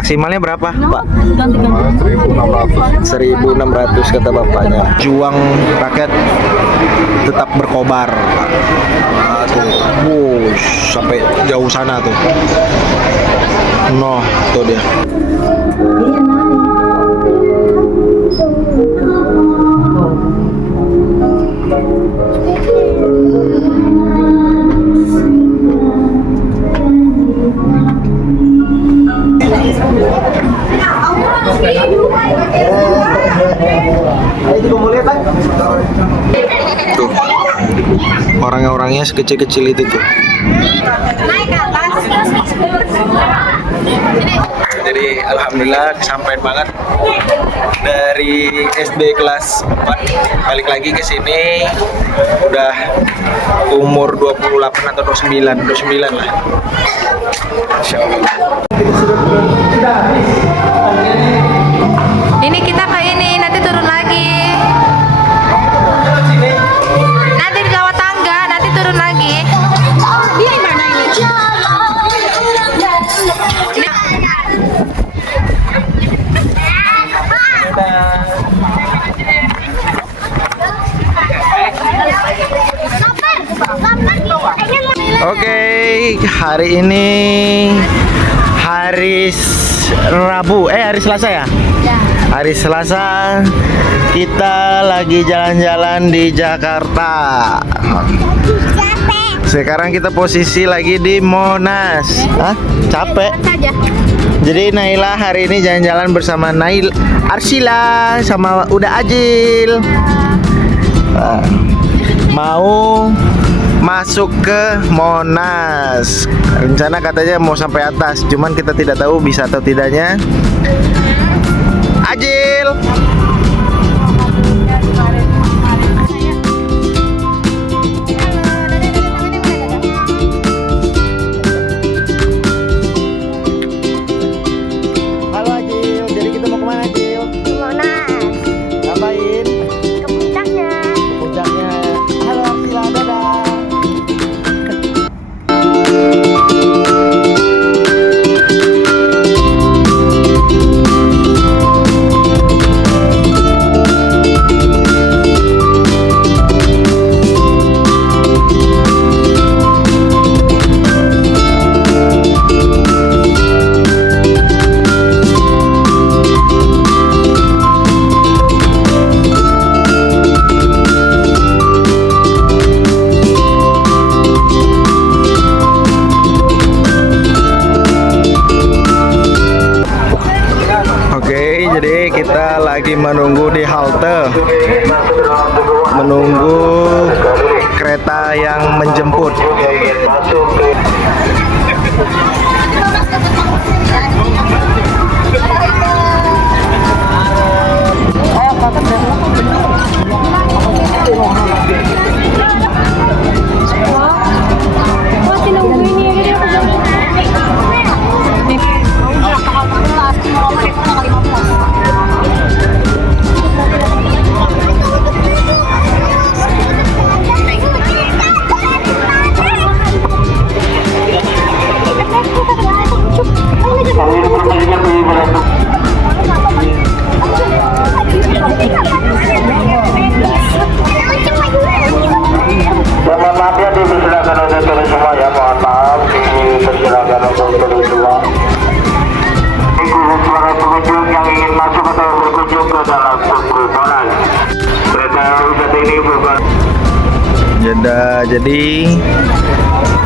Maksimalnya berapa, Pak? 1.600. 1.600 kata bapaknya. Juang rakyat tetap berkobar. Tuh, sampai jauh sana tuh. Noh, tuh dia. Tuh, orang-orangnya sekecil-kecil itu tuh. Jadi alhamdulillah kesampaian banget dari SD kelas 4 balik lagi ke sini udah umur 28 atau 29 lah. Insyaallah. Ini kita ke ini, nanti turun lagi. Nanti di bawah tangga, nanti turun lagi. Dia mana ini? Oke, hari ini hari hari Selasa ya? Hari Selasa kita lagi jalan-jalan di Jakarta. Sekarang kita posisi lagi di Monas. Hah? Capek? Jadi Naila hari ini jalan-jalan bersama Arsila sama Uda Ajil. Mau masuk ke Monas. Rencana katanya mau sampai atas, cuman kita tidak tahu bisa atau tidaknya. Ajil. Halo Ajil, jadi kita mau kemana Ajil? Monas. Ngapain? Ke puncaknya. Puncaknya. Halo Arsila, dadah. Jadi kita lagi menunggu di halte, menunggu kereta yang menjemput. Mohon maaf ya, dipersilakan untuk turun semua ya, mohon maaf, dipersilakan untuk turun semua. Ikuti suara pengunjung yang ingin masuk atau berkunjung ke dalam tunggu Monas. Kereta wisata ini bukan. Jadi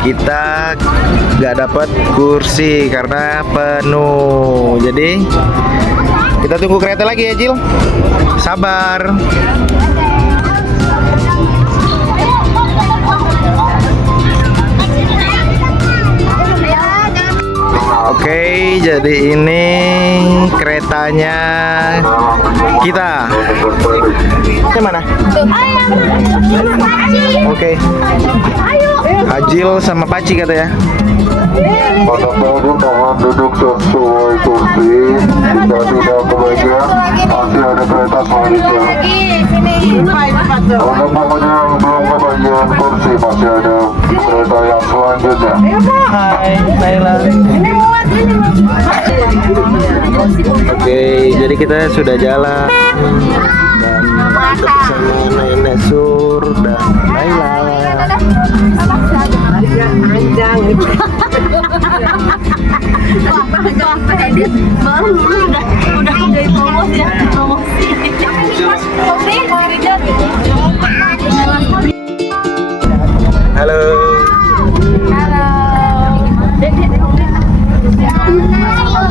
kita nggak dapat kursi karena penuh. Jadi kita tunggu kereta lagi ya Jil. Sabar. Oke, jadi ini keretanya kita. Di mana? Oke. Ajil sama Paci kata ya. Pada pengunjung mohon duduk sesuai kursi. Jika tidak kebagian, masih ada kereta selanjutnya. Untuk pengunjung yang belum kebagian kursi, masih ada kereta yang selanjutnya. Hai, Naila. Oke, jadi kita sudah jalan dan sama Naina Sur dan Naila. Halo.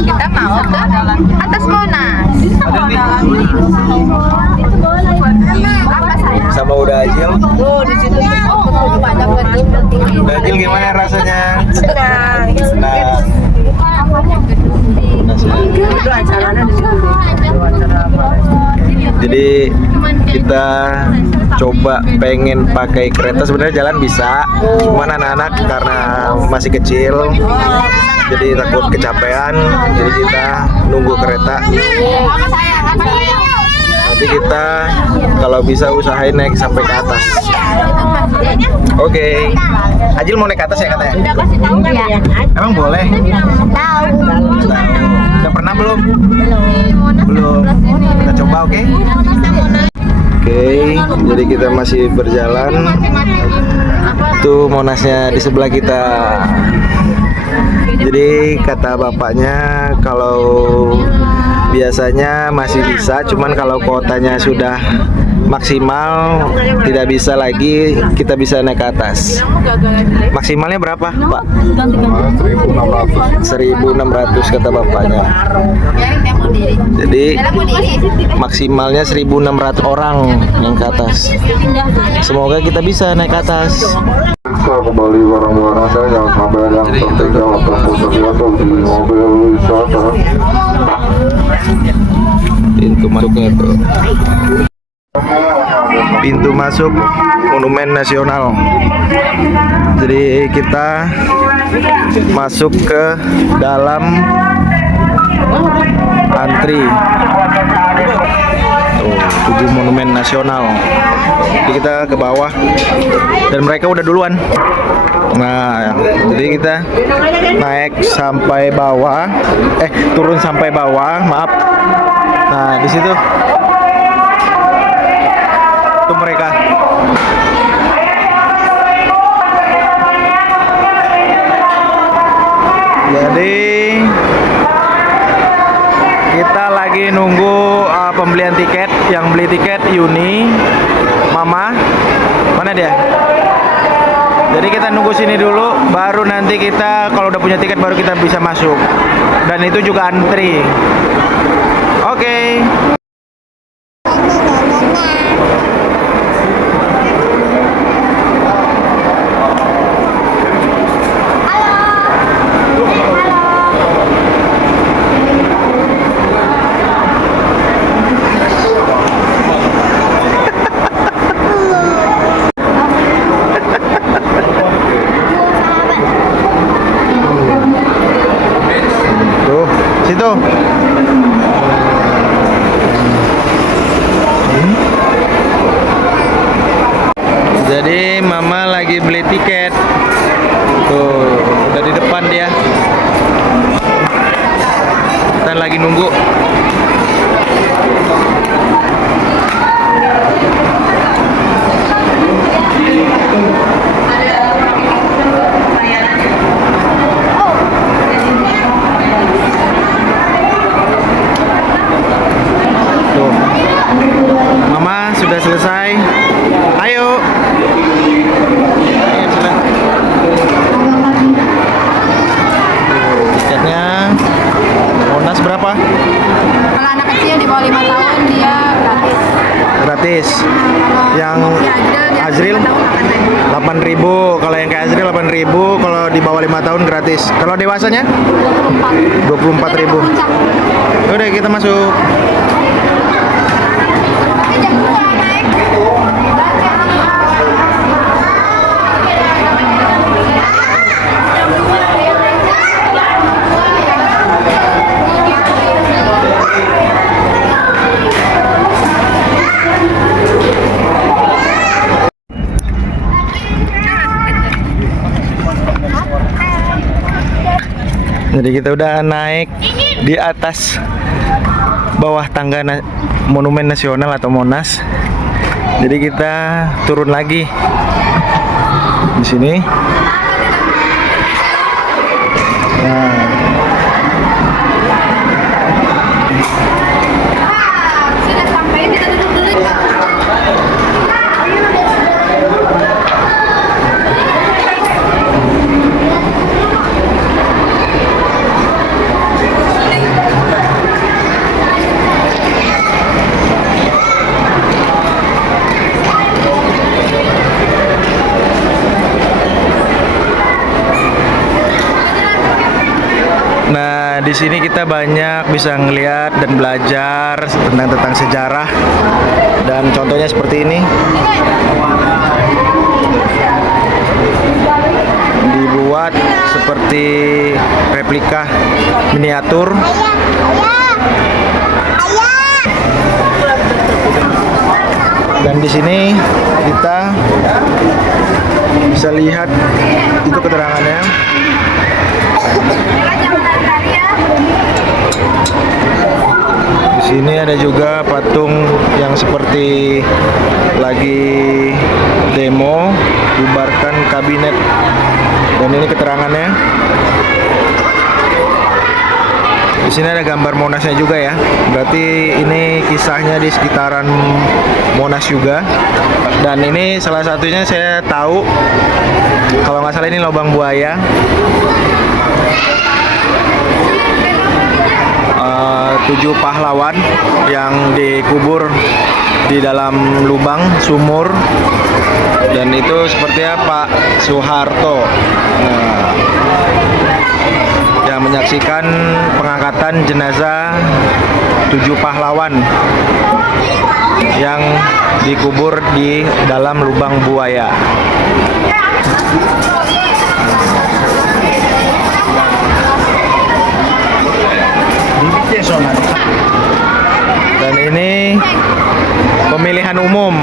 Kita mau ke atas Monas. Sama udah Ajil. Udah Ajil gimana rasanya? Senang. Jadi kita coba pengen pakai kereta, sebenarnya jalan bisa, cuman anak-anak karena masih kecil jadi takut kecapean, jadi kita nunggu kereta. Nanti kita kalau bisa usahain naik sampai ke atas. Oke. Ajil mau naik ke atas ya katanya? Emang boleh? Tahu. Udah pernah belum? Belum. Kita coba, oke? Oke, jadi kita masih berjalan. Tuh Monasnya di sebelah kita. Jadi kata bapaknya kalau biasanya masih bisa, cuman kalau kuotanya sudah maksimal tidak bisa lagi, kita bisa naik ke atas. Maksimalnya berapa, Pak? 1.600 kata bapaknya. Jadi maksimalnya 1.600 orang yang ke atas. Semoga kita bisa naik ke atas. Periksa kembali barang-barang Anda yang sampai yang tertinggal ataupun terjatuh di mobil wisata. Pintu masuknya tuh. Pintu masuk Monumen Nasional. Jadi kita masuk ke dalam antri. Tujuh Monumen Nasional. Jadi kita ke bawah dan mereka udah duluan. Nah, jadi kita naik sampai bawah, turun sampai bawah, maaf. Nah, di situ tuh mereka. Jadi kita lagi nunggu pembelian tiket. Yang beli tiket Yuni, Mama, mana dia? Jadi kita nunggu sini dulu, baru nanti kita kalau udah punya tiket baru kita bisa masuk. Dan itu juga antri. Oke. Tuh, situ. Jadi Mama lagi beli tiket. Tuh, udah di depan dia. Kita lagi nunggu. Tuh. Mama sudah selesai. Ayo. Tiketnya Monas berapa? Kalau anak kecil di bawah 5 tahun dia gratis. Gratis. Yang Azril 8.000. Kalau yang kayak Azril 8.000. Kalau di bawah 5 tahun gratis. Kalau dewasanya 24.000. Udah kita masuk. Jadi kita udah naik di atas bawah tangga Monumen Nasional atau Monas. Jadi kita turun lagi di sini. Nah, Sudah sampai, kita duduk dulu. Nah, di sini kita banyak bisa ngelihat dan belajar tentang sejarah, dan contohnya seperti ini. Dibuat seperti replika miniatur. Dan di sini kita bisa lihat itu keterangannya. Di sini ada juga patung yang seperti lagi demo bubarkan kabinet, dan ini keterangannya. Di sini ada gambar Monasnya juga ya. Berarti ini kisahnya di sekitaran Monas juga. Dan ini salah satunya saya tahu, kalau nggak salah ini lubang buaya. 7 pahlawan yang dikubur di dalam lubang sumur, dan itu sepertinya Pak Soeharto yang menyaksikan pengangkatan jenazah 7 pahlawan yang dikubur di dalam lubang buaya. Dan ini pemilihan umum,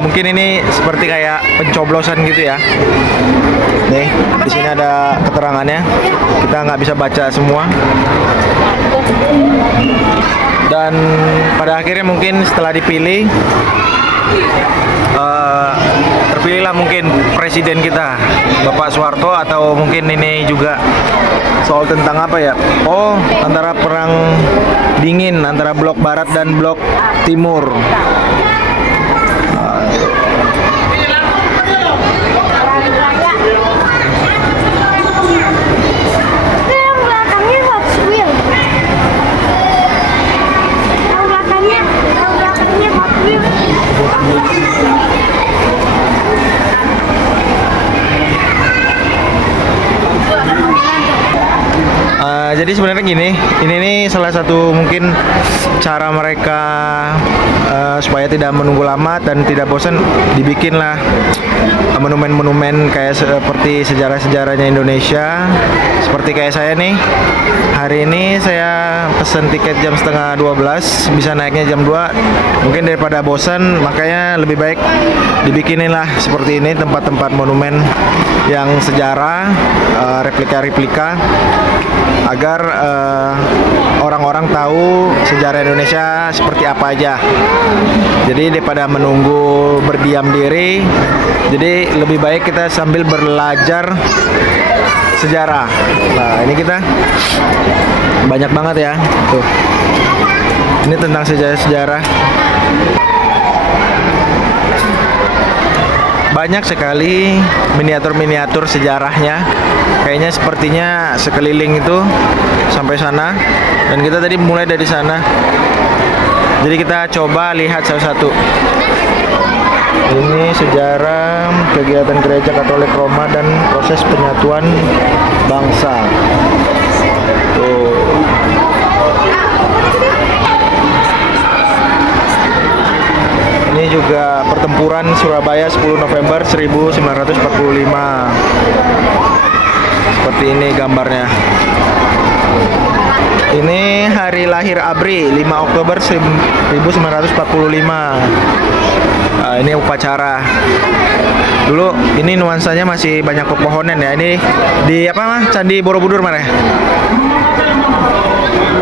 mungkin ini seperti kayak pencoblosan gitu ya. Nih, di sini ada keterangannya. Kita nggak bisa baca semua. Dan pada akhirnya mungkin setelah dipilih, terpilihlah mungkin presiden kita, Bapak Soeharto, atau mungkin ini juga soal tentang apa ya? Oh, antara perang dingin antara blok barat dan blok timur. Jadi sebenarnya gini, ini nih salah satu mungkin cara mereka supaya tidak menunggu lama dan tidak bosan, dibikinlah monumen-monumen kayak seperti sejarah-sejarahnya Indonesia. Seperti kayak saya nih, hari ini saya pesen tiket jam setengah 12, bisa naiknya jam 2. Mungkin daripada bosan, makanya lebih baik dibikinin lah seperti ini tempat-tempat monumen yang sejarah, replika-replika, agar orang-orang tahu sejarah Indonesia seperti apa aja. Jadi daripada menunggu berdiam diri, jadi lebih baik kita sambil belajar sejarah. Nah, ini kita banyak banget ya. Tuh. Ini tentang sejarah-sejarah. Banyak sekali miniatur-miniatur sejarahnya. Kayaknya sepertinya sekeliling itu sampai sana, dan kita tadi mulai dari sana. Jadi kita coba lihat satu-satu. Ini sejarah kegiatan Gereja Katolik Roma dan proses penyatuan bangsa. Tuh. Ini juga pertempuran Surabaya 10 November 1945. Seperti ini gambarnya. Ini hari lahir ABRI 5 Oktober 1945. Nah, ini upacara. Dulu ini nuansanya masih banyak pepohonan ya. Ini di apa mah? Candi Borobudur mana ya?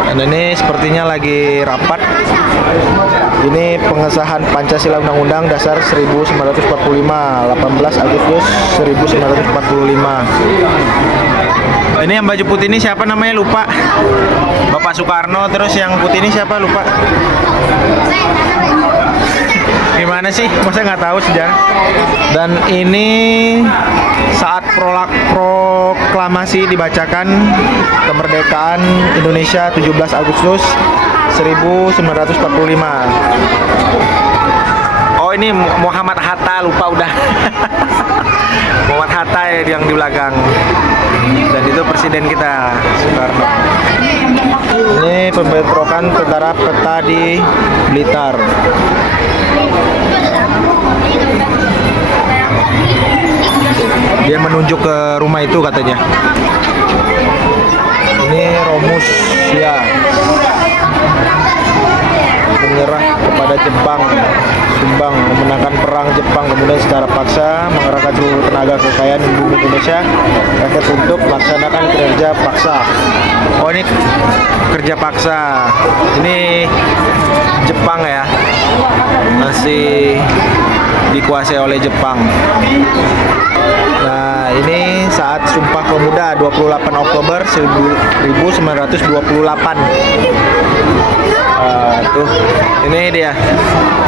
Dan ini sepertinya lagi rapat. Ini pengesahan Pancasila Undang-Undang Dasar 1945, 18 Agustus 1945. Ini yang baju putih ini siapa namanya, lupa. Bapak Soekarno. Terus yang putih ini siapa, lupa. Gimana sih, masa nggak tahu sejarah? Dan ini saat proklamasi dibacakan kemerdekaan Indonesia 17 Agustus 1945. Oh, ini Muhammad Hatta, lupa udah. Muhammad Hatta yang di belakang. Dan itu presiden kita, Soekarno. Ini pembentrokan tentara peta di Blitar. Dia menunjuk ke rumah itu katanya. Ini Romus ya, menyerah kepada Jepang, Sumbang, memenangkan perang Jepang, kemudian secara paksa mengerahkan seluruh tenaga kekayaan di bumi Indonesia rakyat untuk melaksanakan kerja paksa. Oh, ini kerja paksa. Ini Jepang ya, masih dikuasai oleh Jepang. Nah, ini saat Sumpah Pemuda 28 Oktober 1928. Tuh, ini dia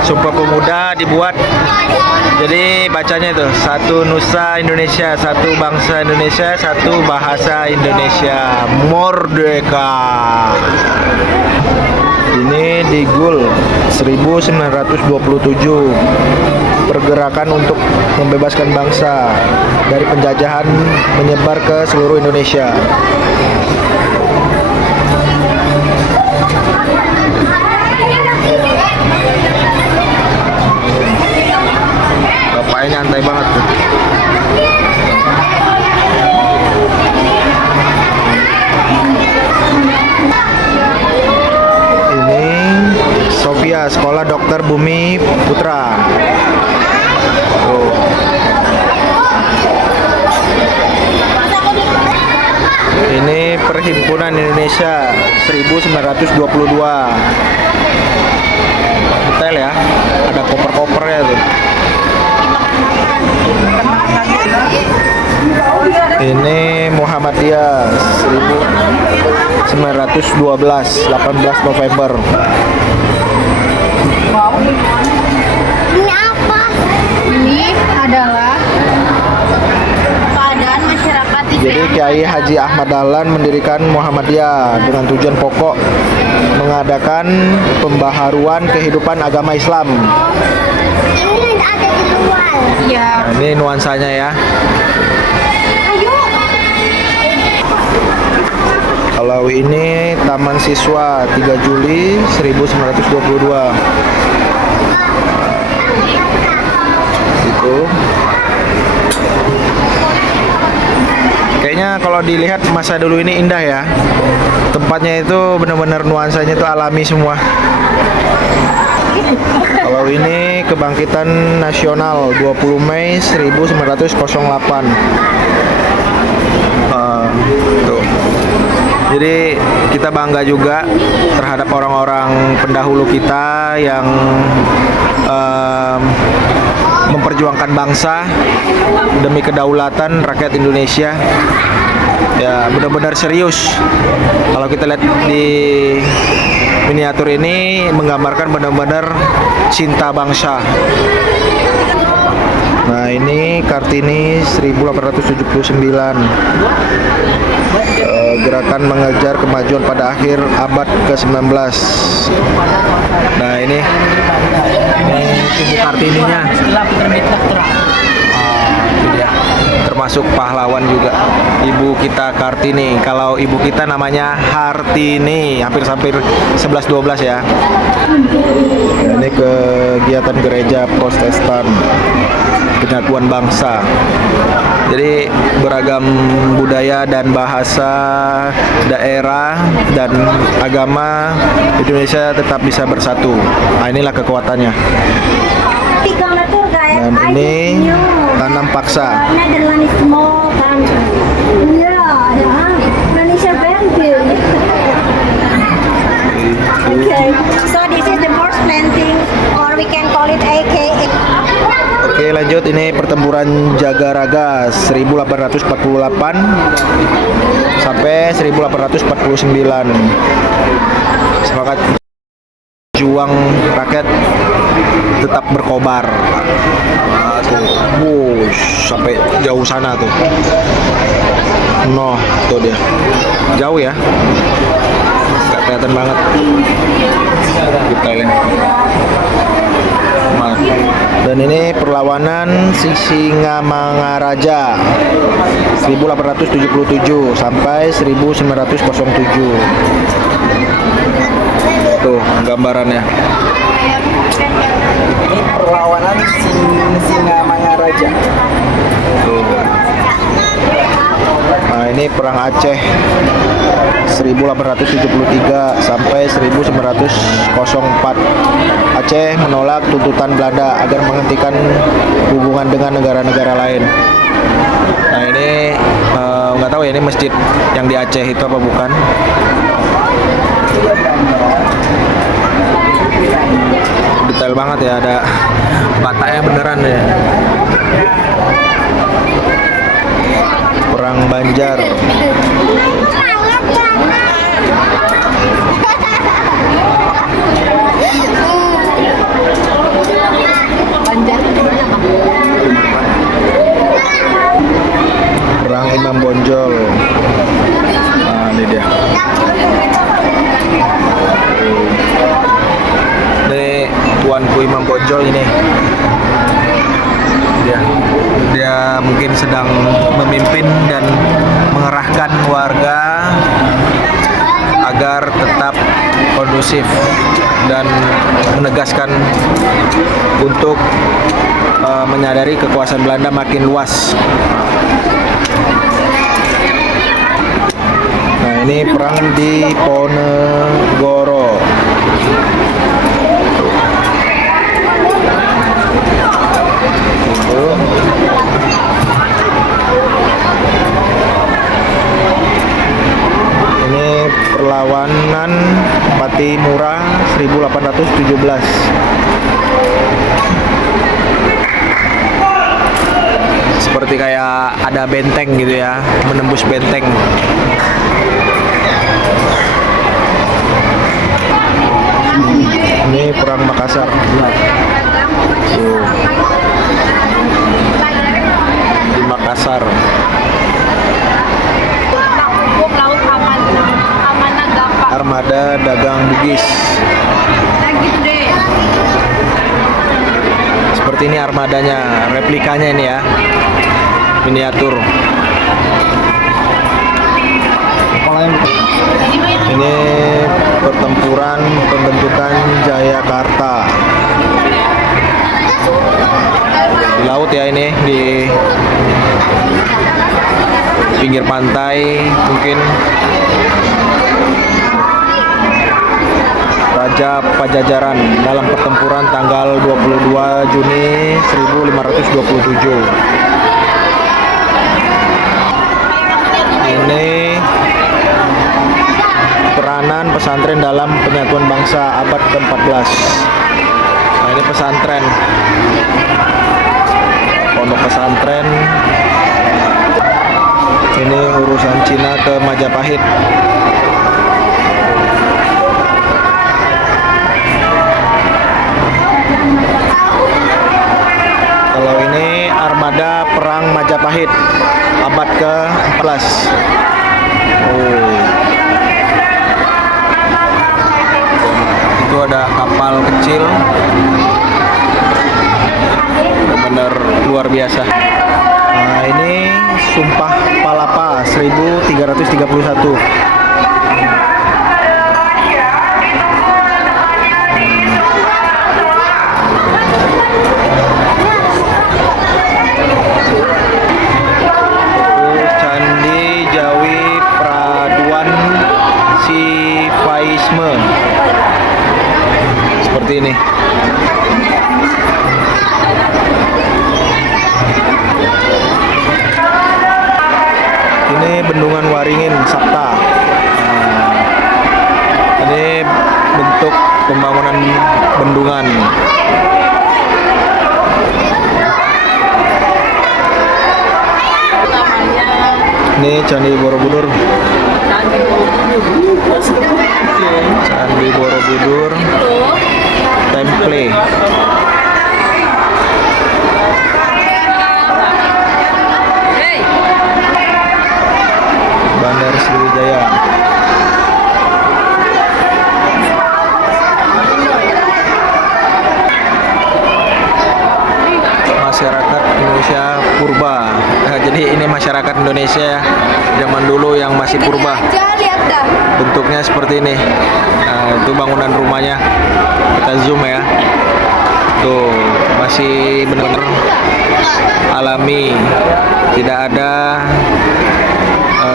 Sumpah Pemuda dibuat. Jadi bacanya itu, satu Nusa Indonesia, satu bangsa Indonesia, satu bahasa Indonesia, merdeka. Ini di Gul 1927, pergerakan untuk membebaskan bangsa dari penjajahan menyebar ke seluruh Indonesia. Bapaknya nyantai banget tuh. Sofia, Sekolah Dokter Bumi Putra. Oh. Ini Perhimpunan Indonesia 1922. Detail ya, ada koper-kopernya tuh. Ini Muhammadiyah 1912, 18 November. Ini apa? Ini adalah keadaan masyarakat di Jadi Kiai Haji Ahmad Dahlan mendirikan Muhammadiyah dengan tujuan pokok mengadakan pembaharuan kehidupan agama Islam. Ini ada di luar. Iya. Nah, ini nuansanya ya. Kalau ini Taman Siswa 3 Juli 1922. Itu. Kayaknya kalau dilihat masa dulu ini indah ya. Tempatnya itu benar-benar nuansanya itu alami semua. Kalau ini Kebangkitan Nasional 20 Mei 1908. Tuh. Jadi kita bangga juga terhadap orang-orang pendahulu kita yang memperjuangkan bangsa demi kedaulatan rakyat Indonesia. Ya, benar-benar serius. Kalau kita lihat di miniatur ini menggambarkan benar-benar cinta bangsa. Nah, ini Kartini 1879. Gerakan mengejar kemajuan pada akhir abad ke-19. Nah, ini Ibu Kartininya. Itu dia. Termasuk pahlawan juga. Ibu kita Kartini. Kalau ibu kita namanya Hartini, hampir 11-12 ya. Ini kegiatan gereja Protestan, penyatuan bangsa. Jadi beragam budaya dan bahasa, daerah dan agama Indonesia tetap bisa bersatu. Nah, inilah kekuatannya. Dan ini tanam paksa. Oke, lanjut. Ini pertempuran Jagaraga 1848 sampai 1849. Semangat juang rakyat tetap berkobar. Sampai jauh sana tuh. Noh, tuh dia. Jauh ya. Nggak kelihatan banget detailnya. Dan ini perlawanan Sisingamangaraja 1877 sampai 1907. Tuh gambarannya. Ini perlawanan Sisingamangaraja. Nah, ini perang Aceh 1873 sampai 1904. Aceh menolak tuntutan Belanda agar menghentikan hubungan dengan negara-negara lain. Nah, ini nggak tahu ya ini masjid yang di Aceh itu apa bukan. Detail banget ya, ada bataknya beneran ya. Perang Banjar. Perang Imam Bonjol. Nah, ini dia. Ini tuanku Imam Bonjol ini. Dia mungkin sedang memimpin dan mengerahkan warga agar tetap kondusif dan menegaskan untuk menyadari kekuasaan Belanda makin luas. Nah, ini perang di Ponegoro. Ini perlawanan Patimura 1817. Seperti kayak ada benteng gitu ya, menembus benteng. Ini perang Makassar. Di Makassar. Armada dagang Bugis. Seperti ini armadanya, replikanya ini ya, miniatur. Ini pertempuran pembentukan Jayakarta di laut ya, ini di pinggir pantai mungkin. Raja Pajajaran dalam pertempuran tanggal 22 Juni 1527. Ini peranan pesantren dalam penyatuan bangsa abad ke-14. Nah, ini pesantren, pondok pesantren. Ini urusan Cina ke Majapahit. Kalau ini armada perang Majapahit abad ke-14. Itu ada kapal kecil, benar luar biasa. Nah, ini Sumpah Palapa 1331. Candi Jawi Praduan Sivaisme. Seperti ini. Ini Bendungan Waringin Sabta. Ini Candi Borobudur. Candi Borobudur Temple. Bandar Sriwijaya. Masyarakat Indonesia purba. Nah, jadi ini masyarakat Indonesia zaman dulu yang masih purba. Lihat dah. Bentuknya seperti ini. Nah, itu bangunan rumahnya. Kita zoom ya. Tuh, masih benar-benar alami. Tidak ada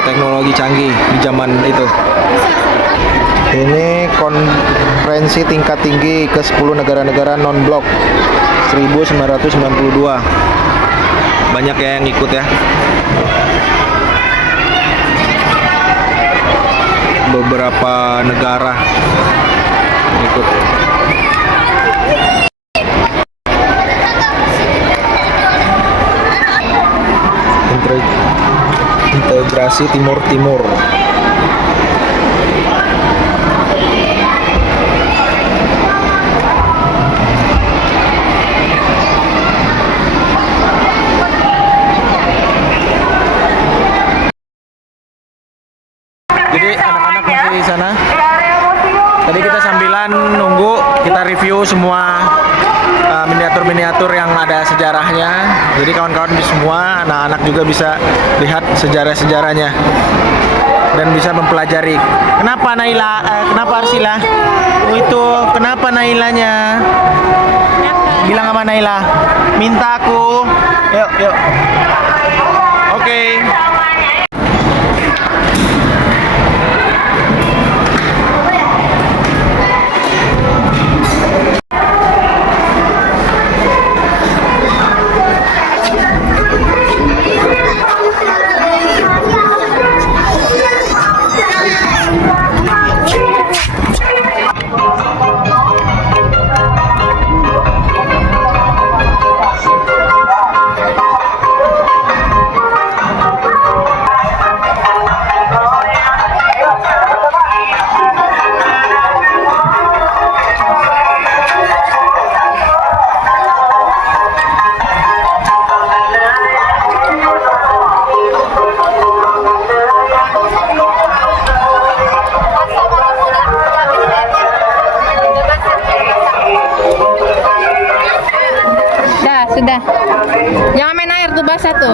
teknologi canggih di zaman itu. Ini konferensi tingkat tinggi ke-10 negara-negara non-blok 1992. Banyak ya yang ikut ya. Beberapa negara ikut. Integrasi Timur-Timur. Jadi anak-anak masih di sana. Tadi kita sambilan nunggu, kita review semua miniatur-miniatur yang ada sejarahnya. Jadi kawan-kawan semua anak-anak juga bisa lihat sejarah-sejarahnya dan bisa mempelajari. Kenapa Naila? Kenapa Arsila? Oh itu, kenapa Nailanya? Bilang sama Naila, minta aku. Yuk, yuk. Oke. Sudah. Jangan main air tuh, basah tuh.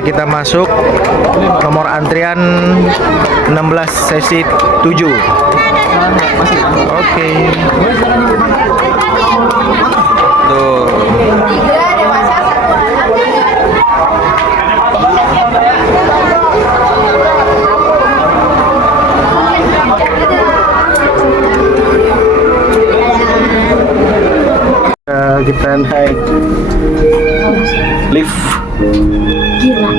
saatnya kita masuk. Nomor antrian 16 sesi 7. Oke. Tuh. Kita naik lift. Gila.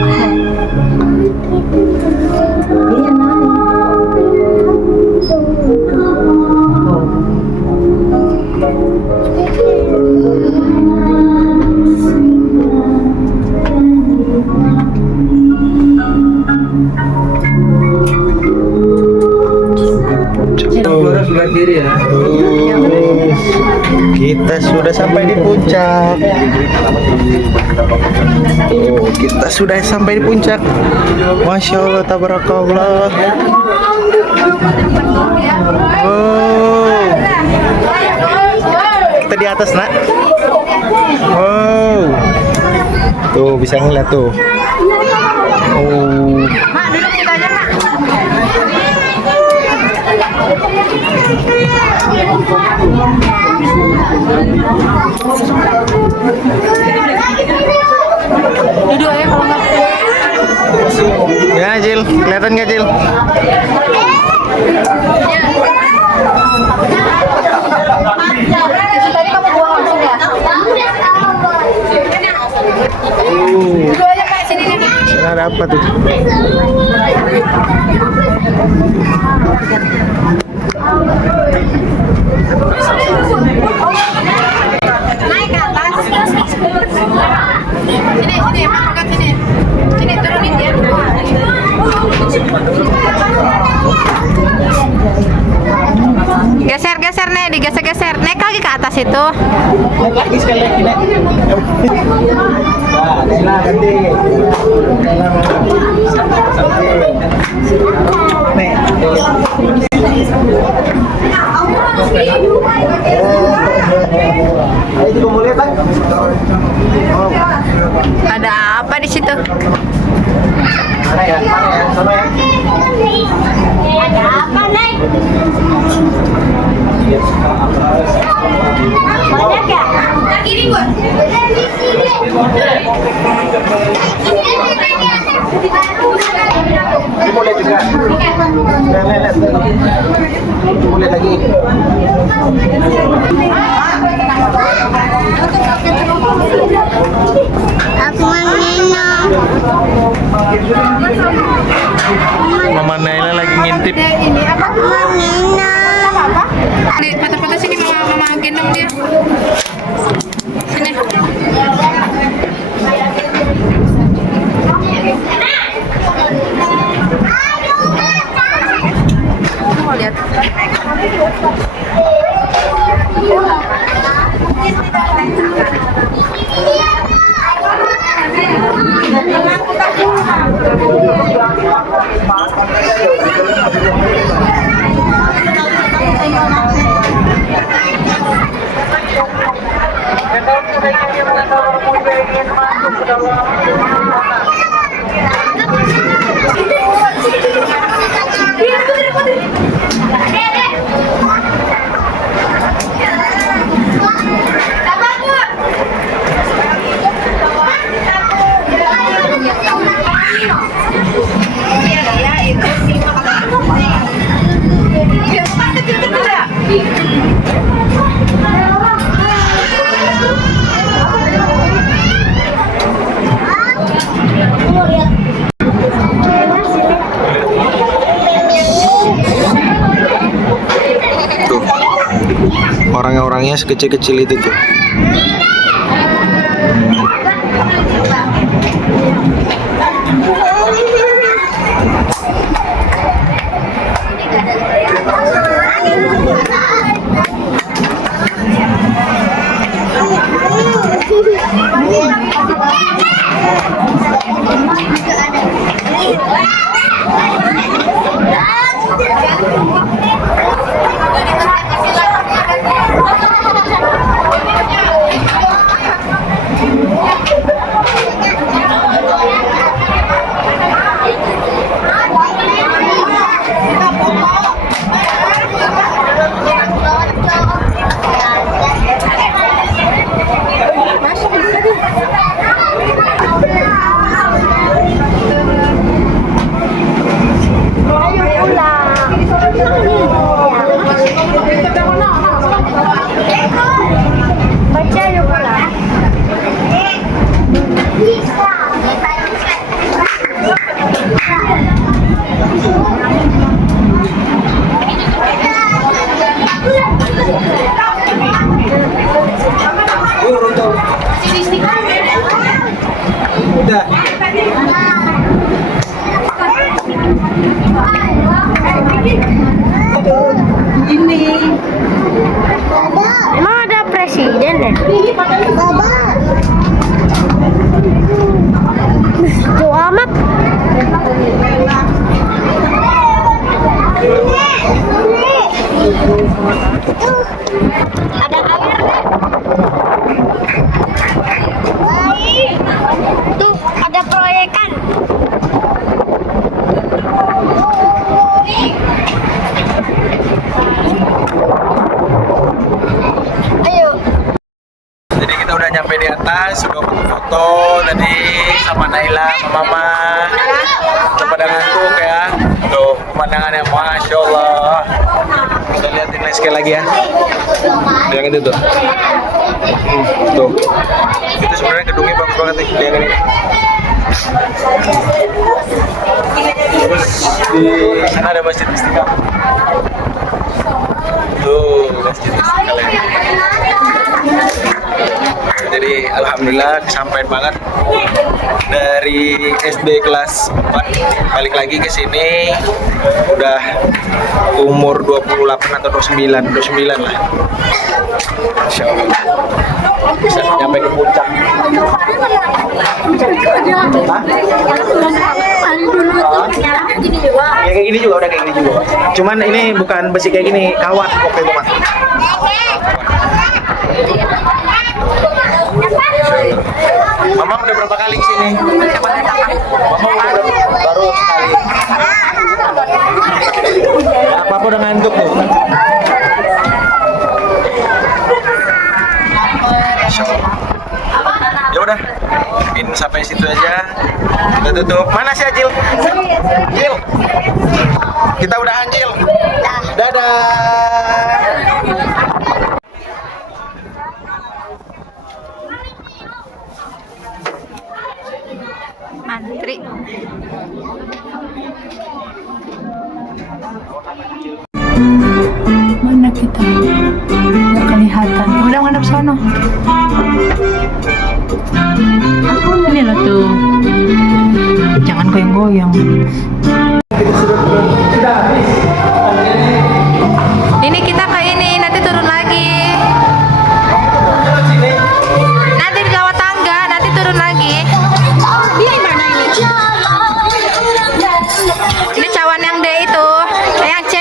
Kita sudah sampai di puncak. Oh, kita sudah sampai di puncak. Masya Allah, tabarakallah. Oh, kita di atas, nak. Wow, tuh bisa ngeliat tuh. Oh. Mak, duduk kita aja, Mak. Duduk aja kalau nggak. Ya, Jil, kelihatan nggak, Jil? Tadi kamu buang langsung ya? Duduk aja, Kak, sini nih. Sana ada apa tuh? Naik ke atas. Sini, Mak, angkat sini. Sini, turunin dia. Geser nih, digeser-geser. Naik lagi ke atas itu. Naik lagi sekali lagi, naik. Nah, ganti. Ayo juga mau lihat kan? Ada apa di situ? Mana ya? Sana ya. Ada apa, Nay? Banyak ya? Kiri, Bu. Ini mau lihat juga. Lihat. Mau lihat lagi. Aku mengenal. Mama Naila lagi ngintip. Aku mengenal. Nih, foto-foto sini, mama gendong dia. Sini. Mau lihat. Tuh, orang-orangnya sekecil-kecil itu tuh. Ada air. Tuh, ada proyekan. Ayo. Jadi kita udah nyampe di atas, sudah foto tadi sama Naila, sama Mama. Udah pada ngantuk ya. Tuh pemandangannya, Masya Allah. Kita liatin sekali lagi ya. Yang itu tuh. Tuh. Itu sebenarnya gedungnya bagus banget nih. Lihat ini. Terus di sana ada Masjid Istiqlal. Tuh, Masjid Istiqlal ya. Jadi alhamdulillah kesampaian banget dari SD kelas 4 balik lagi ke sini udah umur 28 atau 29 lah. Masya Allah. Bisa nyampe ke puncak. Hah? Ya kayak gini juga, udah kayak gini juga. Cuman ini bukan besi kayak gini, kawat waktu itu mas. Mama udah berapa kali kesini? Mama baru sekali. Ya, Papa udah ngantuk tuh. Ya udah, mungkin sampai situ aja. Kita tutup. Mana sih Ajil? Jil. Kita udahan Jil. Dadah. Antri. Mana kita? Nggak kelihatan. Udah ngadep sono. Ini loh tuh. Jangan goyang-goyang. Ini kita ke ini, nanti turun lagi. Nanti di bawah tangga, nanti turun lagi. Ini mana ini? Ini cawan yang D itu, yang C.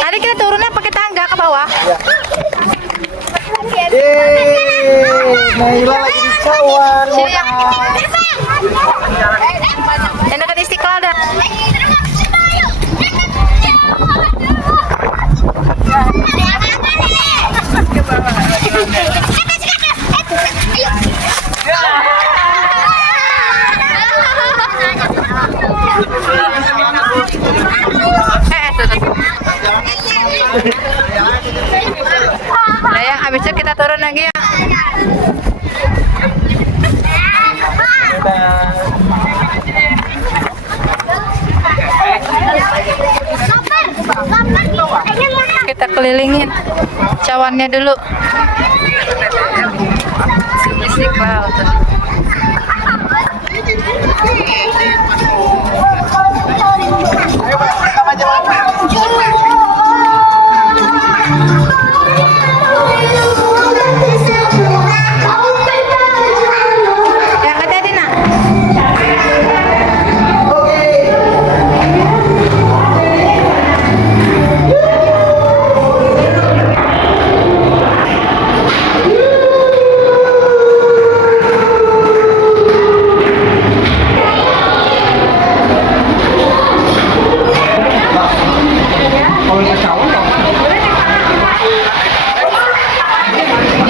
Tadi kita turunnya pakai tangga ke bawah. Naila lagi di cawan. Sini yang dekat Istiqlal dah. Nah ya, habis itu kita turun lagi ya. Kita kelilingin cawannya dulu. Istiqlal tuh. Ya, hati-hati nak.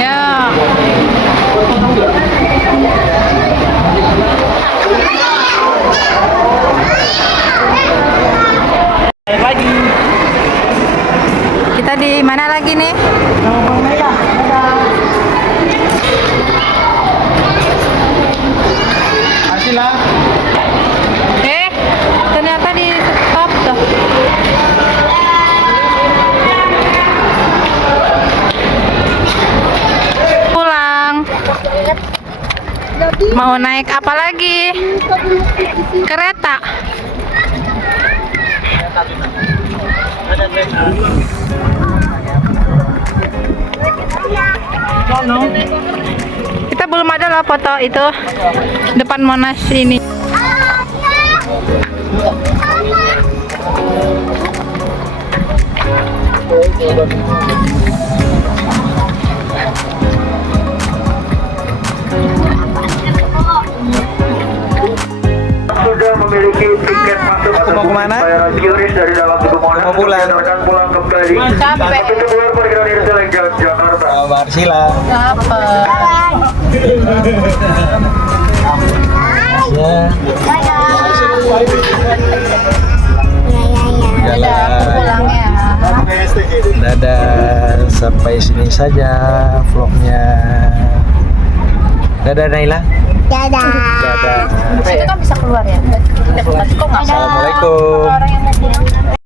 Ya. Lagi. Kita di mana lagi nih? Asilah. Ternyata di stop tuh. Pulang. Mau naik apa lagi? Kereta. Kita belum ada loh foto itu depan Monas ini. Sudah memiliki tiket masuk Aku mau kemana? bayaran QRIS dari dalam gedung Monas. Mau pulang. Akan pulang kembali. Capek. Pintu keluar parkiran Irseleng Jakarta. Marsila. Lapar. Ya. Dadah, aku pulang ya. Dadah, sampai sini saja vlognya. Dadah Naila. Dadah. Dadah. Situ kan bisa keluar ya. Kok nggak? Assalamualaikum. Orang yang mau pulang.